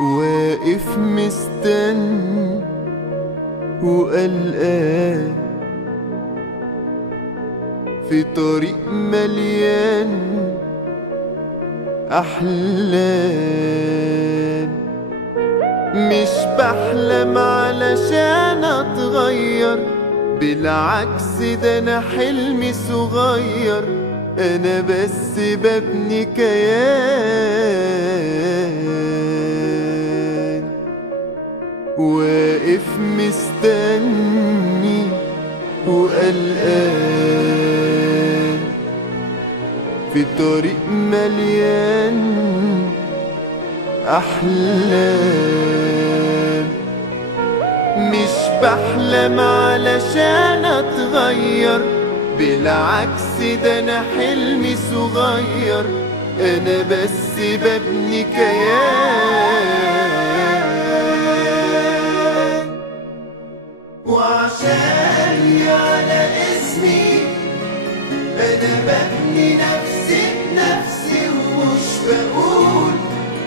واقف مستني وقلقان في طريق مليان أحلام. مش بحلم علشان أتغير، بالعكس ده أنا حلمي صغير، أنا بس ببني كيان. واقف مستني وقلقان في طريق مليان أحلام. مش بحلم علشان أتغير، بالعكس ده أنا حلمي صغير، أنا بس ببني كيان. وعشان على اسمي أنا ببني نفسي بنفسي، ومش بقول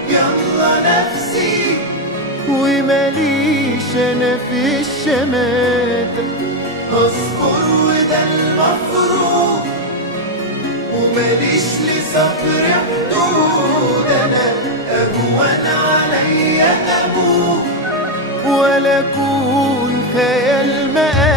يلا نفسي، وماليش أنا في الشماتة، هصبر وده المفروض، وماليش لصبر حدود، أنا أهون عليا أموت ولا أكون خيال مآل.